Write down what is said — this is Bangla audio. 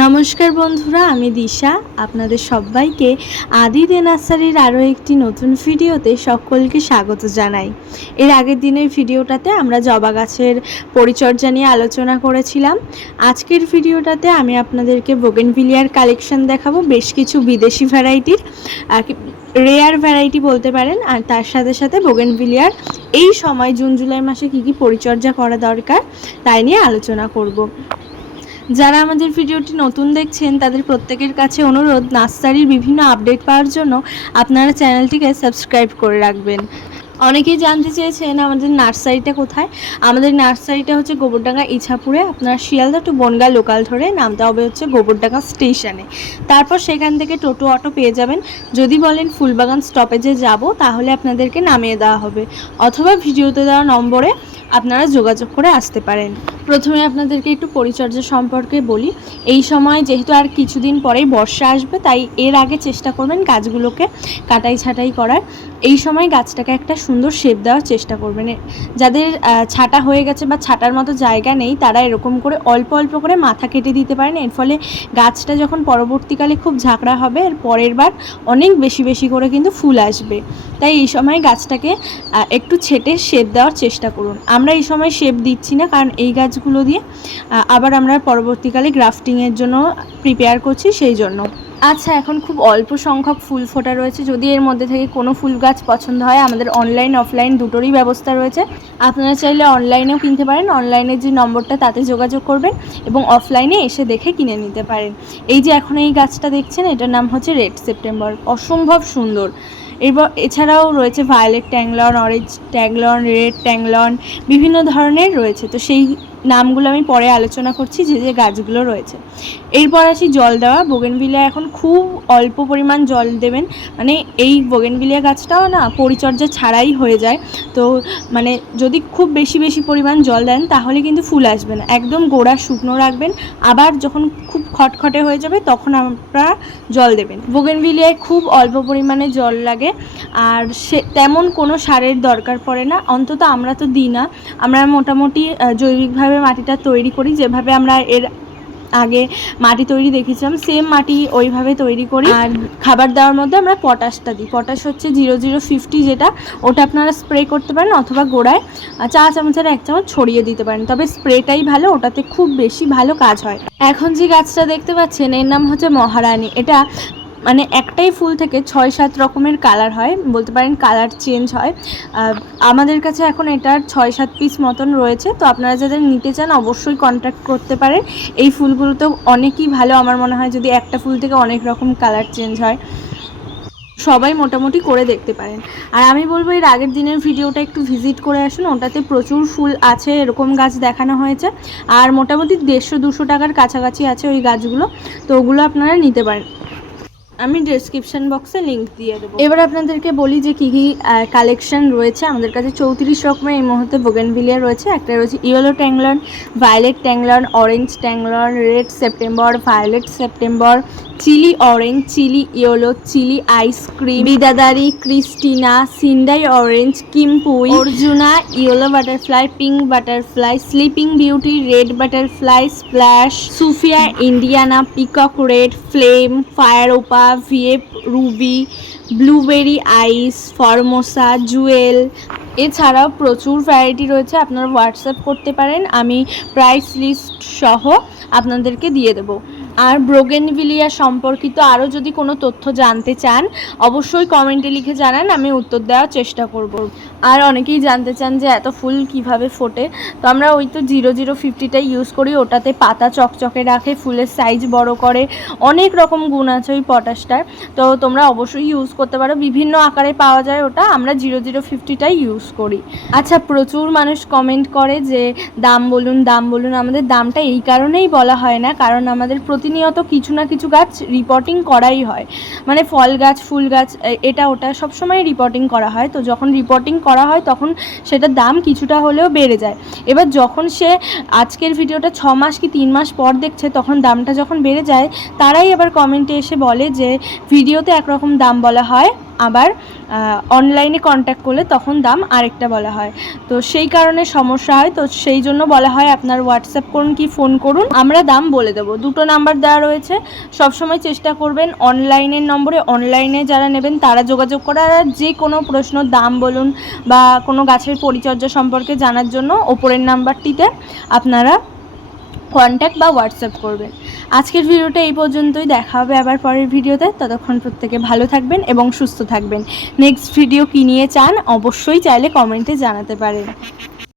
নমস্কার বন্ধুরা, আমি দিশা। আপনাদের সবাইকে আদি দে নার্সারির আরও একটি নতুন ভিডিওতে সকলকে স্বাগত জানাই। এর আগের দিনের ভিডিওটাতে আমরা জবা গাছের পরিচর্যা নিয়ে আলোচনা করেছিলাম। আজকের ভিডিওটাতে আমি আপনাদেরকে বোগেনভিলিয়ার কালেকশন দেখাবো, বেশ কিছু বিদেশি ভ্যারাইটির রেয়ার ভ্যারাইটি বলতে পারেন। আর তার সাথে সাথে বোগেনভিলিয়ার এই সময়, জুন, জুলাই মাসে কী কী পরিচর্যা করা দরকার, তাই নিয়ে আলোচনা করব। যারা আমাদের ভিডিওটি নতুন দেখছেন, তাদের প্রত্যেকের কাছে অনুরোধ, নার্সারির বিভিন্ন আপডেট পাওয়ার জন্য আপনারা চ্যানেলটিকে সাবস্ক্রাইব করে রাখবেন। অনেকেই জানতে চেয়েছেন আমাদের নার্সারিটা কোথায়? আমাদের নার্সারিটা হচ্ছে গোবরডাঙ্গা ইছাপুরে। আপনার শিয়ালদা টু বনগা লোকাল ধরে নামতে হবে হচ্ছে গোবরডাঙ্গা স্টেশনে। তারপর সেখান থেকে টোটো অটো পেয়ে যাবেন। যদি বলেন ফুলবাগান স্টপেজে যাব, তাহলে আপনাদেরকে নামিয়ে দেওয়া হবে। অথবা ভিডিওতে দেওয়া নম্বরে আপনারা যোগাযোগ করে আসতে পারেন। প্রথমে আপনাদেরকে একটু পরিচর্যা সম্পর্কে বলি। এই সময় যেহেতু আর কিছুদিন পরেই বর্ষা আসবে, তাই এর আগে চেষ্টা করবেন গাছগুলোকে কাটাই ছাটাই করার। এই সময় গাছটাকে একটা সুন্দর শেপ দেওয়ার চেষ্টা করবেন। যাদের ছাটা হয়ে গেছে বা ছাটার মতো জায়গা নেই, তারা এরকম করে অল্প অল্প করে মাথা কেটে দিতে পারেন। এর ফলে গাছটা যখন পরবর্তীকালে খুব ঝাঁকড়া হবে, এর পরের বার অনেক বেশি বেশি করে কিন্তু ফুল আসবে। তাই এই সময় গাছটাকে একটু ছেটে শেপ দেওয়ার চেষ্টা করুন। আমরা এই সময় শেপ দিচ্ছি না, কারণ এই গাছগুলো দিয়ে আবার আমরা পরবর্তীকালে গ্রাফটিংয়ের জন্য প্রিপেয়ার করছি সেই জন্য। আচ্ছা এখন খুব অল্প সংখ্যক ফুল ফোটা রয়েছে। যদি এর মধ্যে থেকে কোনো ফুল গাছ পছন্দ হয়, আমাদের অনলাইন অফলাইন দুটোরই ব্যবস্থা রয়েছে। আপনারা চাইলে অনলাইনেও কিনতে পারেন। অনলাইনের যে নম্বরটা, তাতে যোগাযোগ করবেন এবং অফলাইনে এসে দেখে কিনে নিতে পারেন। এই যে এখন এই গাছটা দেখছেন, এটার নাম হচ্ছে রেড সেপ্টেম্বর অসম্ভব সুন্দর। এবার এছাড়াও রয়েছে ভায়োলেট ট্যাংলন অরেঞ্জ ট্যাংলন রেড ট্যাংলন বিভিন্ন ধরনের রয়েছে। তো সেই নামগুলো আমি পরে আলোচনা করছি যে যে গাছগুলো রয়েছে। এরপর আসি জল দেওয়া। বোগেনভিলিয়া এখন খুব অল্প পরিমাণ জল দেবেন। মানে এই বোগেনভিলিয়া গাছটাও না পরিচর্যা ছাড়াই হয়ে যায়। তো মানে যদি খুব বেশি বেশি পরিমাণ জল দেন তাহলে কিন্তু ফুল আসবে না। একদম গোড়া শুকনো রাখবেন। আবার যখন খুব খটখটে হয়ে যাবে তখন আপনারা জল দেবেন। বোগেনভিলিয়ায় খুব অল্প পরিমাণে জল লাগে। আর সে তেমন কোনো সারের দরকার পড়ে না। অন্তত আমরা তো দিই না। আমরা মোটামুটি আহ, জৈবিকভাবে মাটিটা তৈরি করি, যেভাবে আমরা এর আগে মাটি তৈরি দেখেছিলাম সেম মাটি ওইভাবে তৈরি করি। আর খাবার দেওয়ার মধ্যে আমরা পটাশটা দিই। পটাশ হচ্ছে জিরো জিরো ফিফটি যেটা, ওটা আপনারা স্প্রে করতে পারেন অথবা গোড়ায় চা চামচের এক চামচ ছড়িয়ে দিতে পারেন। তবে স্প্রেটাই ভালো, ওটাতে খুব বেশি ভালো কাজ হয়। এখন যে গাছটা দেখতে পাচ্ছেন, এর নাম হচ্ছে মহারানী। এটা মানে একটাই ফুল থেকে ছয়, সাত রকমের কালার হয়, বলতে পারেন কালার চেঞ্জ হয়। আমাদের কাছে এখন এটার ছয়, সাত পিস মতন রয়েছে, তো আপনারা যাদের নিতে চান অবশ্যই কন্ট্যাক্ট করতে পারেন। এই ফুলগুলো তো অনেকই ভালো, আমার মনে হয় যদি একটা ফুল থেকে অনেক রকম কালার চেঞ্জ হয়। সবাই মোটামুটি করে দেখতে পারেন। আর আমি বলব, এর আগের দিনের ভিডিওটা একটু ভিজিট করে আসুন, ওটাতে প্রচুর ফুল আছে, এরকম গাছ দেখানো হয়েছে। আর মোটামুটি দেড়শো, দুশো টাকার কাছাকাছি আছে ওই গাছগুলো, তো ওগুলো আপনারা নিতে পারেন। আমি ডেসক্রিপশন বক্সে লিংক দিয়ে দেবো। এবার আপনাদেরকে বলি যে কী কী কালেকশন রয়েছে। আমাদের কাছে চৌত্রিশ রকমের এই মুহূর্তে বোগেনভিলিয়া রয়েছে। একটা রয়েছে ইয়েলো ট্যাংলন ভায়োলেট ট্যাংলন orange ট্যাংলন red September violet September chilli orange chilli yellow chilli ice cream Bidadari Christina সিন্ডাই orange কিম্পুই Arjuna yellow butterfly pink butterfly sleeping beauty red butterfly splash Sufia Indiana peacock red flame fire ওপা ভিয়েপ, ruby, blueberry, ice, Formosa, jewel. এছাড়াও প্রচুর ভ্যারাইটি রয়েছে, আপনারা হোয়াটসঅ্যাপ করতে পারেন, আমি প্রাইস লিস্ট সহ আপনাদেরকে দিয়ে দেব। আর ব্রোগেনভিলিয়া সম্পর্কিত আরও যদি কোনো তথ্য জানতে চান, অবশ্যই কমেন্টে লিখে জানান, আমি উত্তর দেওয়ার চেষ্টা করব। আর অনেকেই জানতে চান যে এত ফুল কীভাবে ফোটে। তো আমরা ওই তো জিরো জিরো ফিফটিটাই ইউজ করি, ওটাতে পাতা চকচকে রাখে, ফুলের সাইজ বড় করে, অনেক রকম গুণ আছে ওই পটাশটার। তো তোমরা অবশ্যই ইউজ করতে পারো, বিভিন্ন আকারে পাওয়া যায় ওটা, আমরা জিরো জিরো ফিফটিটাই ইউজ করি। আচ্ছা প্রচুর মানুষ কমেন্ট করে যে দাম বলুন দাম বলুন, আমাদের দামটা এই কারণেই বলা হয় না, কারণ আমাদের প্রতিনিয়ত কিছু না কিছু গাছ রিপোর্টিং করাই হয়। মানে ফল গাছ, ফুল গাছ এটা ওটা সবসময় রিপোর্টিং করা হয়, তো যখন রিপোর্টিং করা হয়, তখন সেটার দাম কিছুটা হলেও বেড়ে যায়। এবার যখন সে আজকের ভিডিওটা ছ মাস কি তিন মাস পর দেখছে, তখন দামটা যখন বেড়ে যায়, তারাই আবার কমেন্টে এসে বলে যে, ভিডিওতে একরকম দাম বলা হয়। আবার অনলাইনে কন্ট্যাক্ট করলে তখন দাম আরেকটা বলা হয়। তো সেই কারণে সমস্যা হয়। তো সেই জন্য বলা হয় আপনার হোয়াটসঅ্যাপ করুন কি ফোন করুন। আমরা দাম বলে দেবো। দুটো নাম্বার দেওয়া রয়েছে। সবসময় চেষ্টা করবেন অনলাইনের নম্বরে অনলাইনে যারা নেবেন তারা যোগাযোগ করার। যে কোনো প্রশ্ন, দাম বলুন বা কোনো গাছের পরিচর্যা সম্পর্কে জানার জন্য ওপরের নাম্বারটিতে আপনারা কন্ট্যাক্ট বা হোয়াটসঅ্যাপ করবেন। আজকের ভিডিওটা এই পর্যন্তই। দেখা হবে আবার পরের ভিডিওতে। ততক্ষণ প্রত্যেকে ভালো থাকবেন এবং সুস্থ থাকবেন। নেক্সট ভিডিও কী নিয়ে চান অবশ্যই চাইলে কমেন্টে জানাতে পারেন।